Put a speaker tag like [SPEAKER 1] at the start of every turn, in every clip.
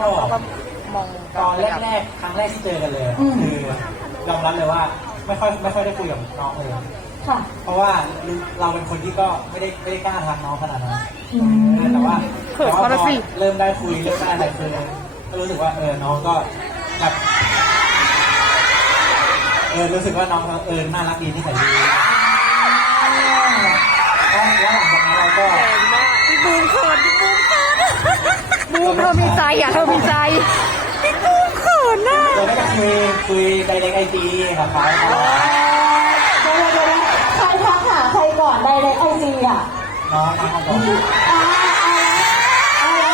[SPEAKER 1] แล้วเขาก็มอง
[SPEAKER 2] ตอนแรกๆครั้งแรกที่เจอกันเลย
[SPEAKER 3] อืม
[SPEAKER 2] คือยอมรับเลยว่าไม่ค่อยไม่ค่อยได้คุยกับน้องเลย
[SPEAKER 3] ค่ะ
[SPEAKER 2] เพราะว่าเราเป็นคนที่ก็ไม่ได้ไม่ได้กล้าทักน้องขนาดนั้น
[SPEAKER 3] อืม
[SPEAKER 2] แต่ว่า
[SPEAKER 1] เขิน
[SPEAKER 2] แต่
[SPEAKER 1] เขา
[SPEAKER 2] ว่า
[SPEAKER 1] ละ
[SPEAKER 2] พอ
[SPEAKER 1] สิ
[SPEAKER 2] เริ่มได้คุยเริ่มได้อะไรคือก็รู้สึกว่าเออน้องก็แบบเออรู้สึกว่าน้องเขาเออน่ารักดีที่ใส่ดี
[SPEAKER 1] บูมเธอมีใจอะเธอมีใจพี่บูมเขินน่ะ
[SPEAKER 2] เราก็จะคุยคุยไดเรกไอจีกับเขา
[SPEAKER 3] เดี๋ยวเดี๋ยวเดี๋ยวใครทักหาใครก่อนในในไอจีอะ
[SPEAKER 2] น้องน้องบอก
[SPEAKER 3] อ่าเอาละ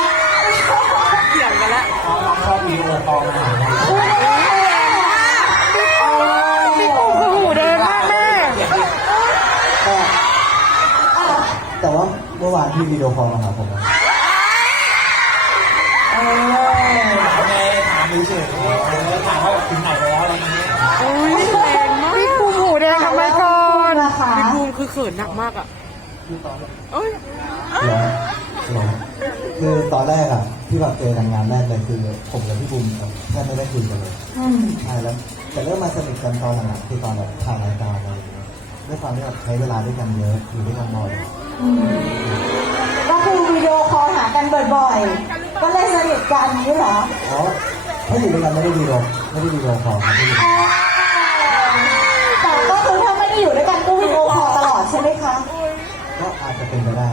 [SPEAKER 3] เอาละ
[SPEAKER 1] เถียงกันแล้ว
[SPEAKER 2] น้องน้องชอบวิดีโอคอลมาหาเรา
[SPEAKER 1] พี่บูมคือหูแดงมากแม่
[SPEAKER 4] ก็แต่ว่าเมื่อวานที่วิดีโอคอลมาหาผมอะ
[SPEAKER 3] เออ
[SPEAKER 2] ถามไงถามเฉยๆเออถามว่าแบบถึงไหนแล้วอะไรอย่างเงี้ย
[SPEAKER 1] อุ้ยแรงมากพี่บูมหูแดงทำไมก่อน
[SPEAKER 3] นะคะ
[SPEAKER 1] พี่บูมคือ เขินหนักมากอะเอ้ย
[SPEAKER 4] เหรอเหรอคือตอนแรกอะที่แบบเจอกันงานแรกเลยคือ ผมกับพี่บุ๋มแทบไม่ได้คุยกันเลย
[SPEAKER 3] อืม
[SPEAKER 4] ใช่แล้วแต่เริ่มมาสนิทกันตอนหลังๆคือตอนแบบถ่ายรายการอะไรอย่างเงี้ยด้วยความที่แบบใช้เวลาด้วยกันเยอะอยู่ด้วยกันบ่อย
[SPEAKER 3] อืมก็คือวิดีโอคอลหากันบ่อยๆก็เลยสนิทกันนี่เหรอ
[SPEAKER 4] อ๋อถ้าอยู่ด้วยกันไม่ได้วิดีโอไม่ได้วิดีโอคอลครับไม่ได้
[SPEAKER 3] อ๋ ไหมคะ
[SPEAKER 4] ก็อาจจะเป็นไปได้